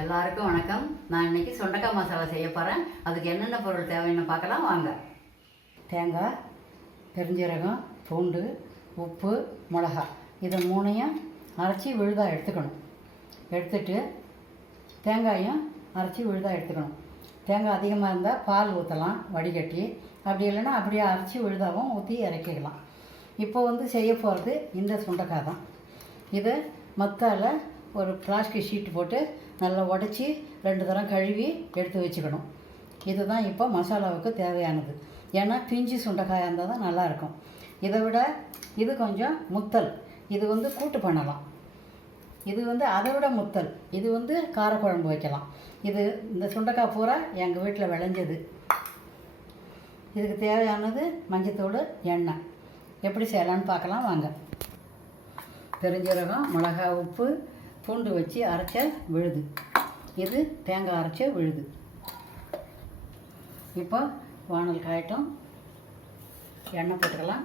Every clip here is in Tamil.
எல்லாருக்கும் வணக்கம். நான் இன்னைக்கு சுண்டக்காய் மசாலா செய்ய போகிறேன் அதுக்கு என்னென்ன பொருள் தேவைன்னு பார்க்கலாம். வாங்க. தேங்காய் பெருஞ்சீரகம் பூண்டு உப்பு மிளகா. இதை மூணையும் அரைச்சி விழுதாக எடுத்துக்கணும். எடுத்துட்டு தேங்காயும் அரைச்சி விழுதாக எடுத்துக்கணும். தேங்காய் அதிகமாக இருந்தால் பால் ஊற்றலாம் வடிகட்டி. அப்படி இல்லைன்னா அப்படியே அரைச்சி விழுதாகவும் ஊற்றி இறக்கிக்கலாம். இப்போ வந்து செய்ய போகிறது இந்த சுண்டக்காய் தான். இதை மத்தால ஒரு பிளாஸ்டிக் ஷீட் போட்டு நல்லா உடச்சி ரெண்டு தரம் கழுவி எடுத்து வச்சுக்கணும். இதுதான் இப்போ மசாலாவுக்கு தேவையானது. ஏன்னா பிஞ்சு சுண்டைக்காயாக இருந்தால் தான் நல்லாயிருக்கும். இதை விட இது கொஞ்சம் முத்தல். இது வந்து கூட்டு பண்ணலாம். இது வந்து அதை விட முத்தல். இது வந்து காரக்குழம்பு வைக்கலாம். இது இந்த சுண்டைக்காய் பூரா எங்கள் வீட்டில் விளைஞ்சது. இதுக்கு தேவையானது மஞ்சத்தூள் எண்ணெய். எப்படி செய்யலான்னு பார்க்கலாம். வாங்க. பெருஞ்சீரகம் மிளகா உப்பு பூண்டு வச்சு அரைச்ச விழுது. இது தேங்காய் அரைச்ச விழுது. இப்போ வானல் காயட்டும். எண்ணெய் போட்டுக்கலாம்.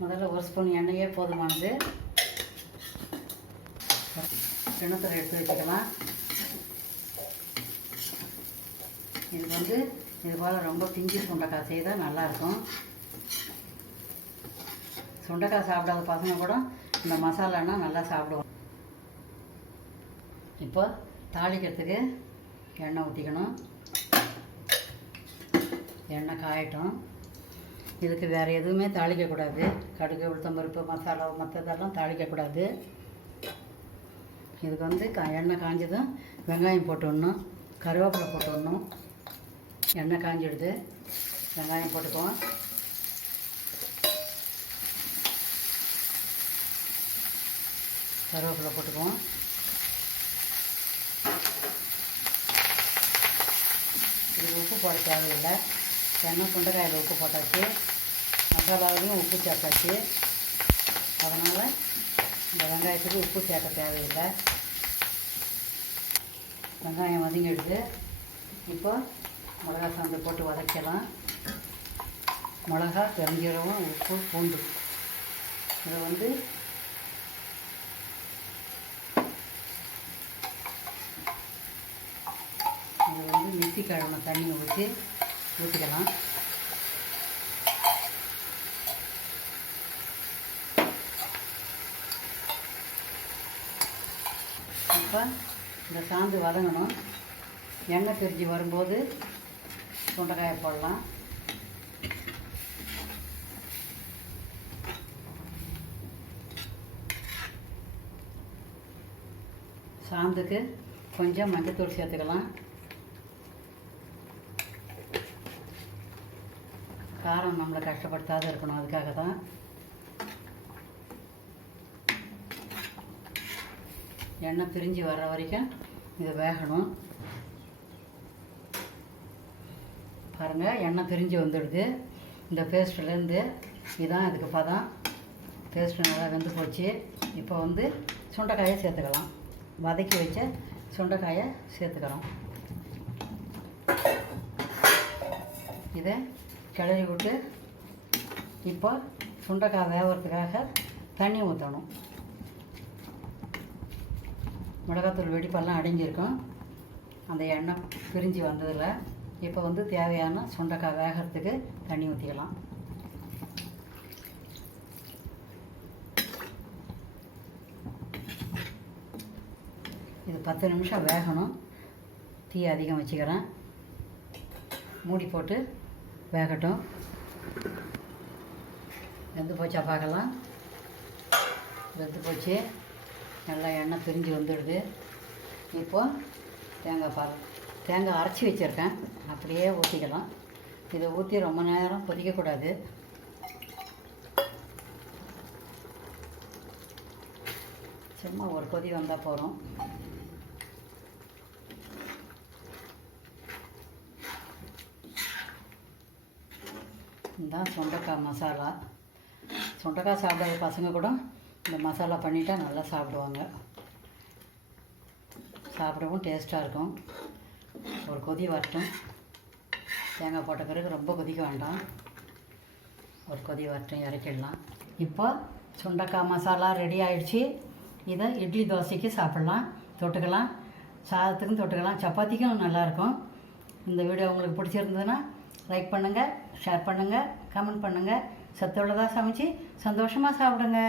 முதல்ல ஒரு ஸ்பூன் எண்ணெயே போதுமானது. கிணத்துல எடுத்து வச்சுக்கலாம். இது வந்து இது போல் ரொம்ப பிஞ்சு சுண்டைக்காய் செய்தால் நல்லாயிருக்கும். சுண்டைக்காய் சாப்பிடாத பசங்க கூட இந்த மசாலான்னா நல்லா சாப்பிடுவோம் இப்போ தாளிக்கிறதுக்கு எண்ணெய் ஊற்றிக்கணும் எண்ணெய் காயட்டும். இதுக்கு வேறு எதுவுமே தாளிக்கக்கூடாது கடுகு உளுத்தம்பருப்பு மசாலா மற்றதெல்லாம் தாளிக்கக்கூடாது இதுக்கு வந்து க எண்ணெய் காஞ்சதும் வெங்காயம் போட்டுடணும். கருவேப்பிலை போட்டுடணும். எண்ணெய் காஞ்சிடுது. வெங்காயம் போட்டுக்குவோம். கருவேப்பிலை போட்டுக்குவோம் இது உப்பு போட தேவையில்லை. எண்ணெய் சுண்டைக்காயில் உப்பு போட்டாச்சு. மசாலாவிலையும் உப்பு சேர்த்தாச்சு. அதனால் இந்த வெங்காயத்துக்கு உப்பு சேர்க்க தேவையில்லை. வெங்காயம் வதங்கிடுது இப்போ மிளகா சாந்து போட்டு வதக்கலாம். மிளகா பெருஞ்சீரகம் உப்பு பூண்டு. இதை வந்து இது வந்து மிக்சி கழுவின தண்ணி ஊற்றி ஊற்றிக்கலாம். இப்போ இந்த சாந்து வதங்கணும். எண்ணெய் தெரிஞ்சு வரும்போது சுண்டைக்காயை போடலாம். சாந்துக்கு கொஞ்சம் மஞ்சத்தூள் சேர்த்துக்கலாம். காரம் நம்மளை கஷ்டப்படுத்தாத இருக்கணும். அதுக்காக தான் எண்ணெய் பிரிஞ்சு வர்ற வரைக்கும் இது வேகணும். பாருங்கள் எண்ணெய் பிரிஞ்சு வந்துடுது. இந்த பேஸ்ட்லேருந்து இதுதான் இதுக்கு பதம். பேஸ்ட் நல்லா வெந்து போச்சு. இப்போ வந்து சுண்டைக்காயை சேர்த்துக்கலாம். வதக்கி வச்ச சுண்டைக்காயை சேர்த்துக்கிறோம் இதை கிளறி விட்டு இப்போ சுண்டைக்காய் வேகிறதுக்காக தண்ணி ஊற்றணும் மிளகாத்தூள் வெடிப்பெல்லாம் அடங்கியிருக்கும். அந்த எண்ணெய் பிரிஞ்சு வந்ததில் இப்போ வந்து தேவையான சுண்டைக்காய் வேகிறதுக்கு தண்ணி ஊற்றிக்கலாம் இது பத்து நிமிஷம் வேகணும். தீ அதிகம் வச்சுக்கிறேன். மூடி போட்டு வேகட்டும் வெந்து போச்சா பார்க்கலாம். வெந்து போச்சு. நல்லா எண்ணெய் பிரிஞ்சு வந்துடுது. இப்போது தேங்காய் பால் தேங்காய் அரைச்சி வச்சுருக்கேன். அப்படியே ஊற்றிக்கலாம் இதை ஊற்றி ரொம்ப நேரம் கொதிக்கக்கூடாது சும்மா ஒரு கொதி வந்தால் போகிறோம் இதுதான் சுண்டைக்காய் மசாலா. சுண்டைக்காய் சாப்பிடாத பசங்க கூட இந்த மசாலா பண்ணிட்டா நல்லா சாப்பிடுவாங்க. சாப்பிடவும் டேஸ்ட்டாக இருக்கும். ஒரு கொதி வரட்டும். தேங்காய் போட்ட பிறகு ரொம்ப கொதிக்க வேண்டாம். ஒரு கொதி வரட்டும் இறக்கிடலாம். இப்போ சுண்டக்காய் மசாலா ரெடி ஆகிடுச்சி இதை இட்லி தோசைக்கு சாப்பிட்லாம். தொட்டுக்கலாம். சாதத்துக்கும் தொட்டுக்கலாம். சப்பாத்திக்கும் நல்லாயிருக்கும் இந்த வீடியோ உங்களுக்கு பிடிச்சிருந்ததுன்னா லைக் பண்ணுங்கள் ஷேர் பண்ணுங்கள் கமெண்ட் பண்ணுங்கள் சத்துள்ளதாக சமைச்சு சந்தோஷமாக சாப்பிடுங்க.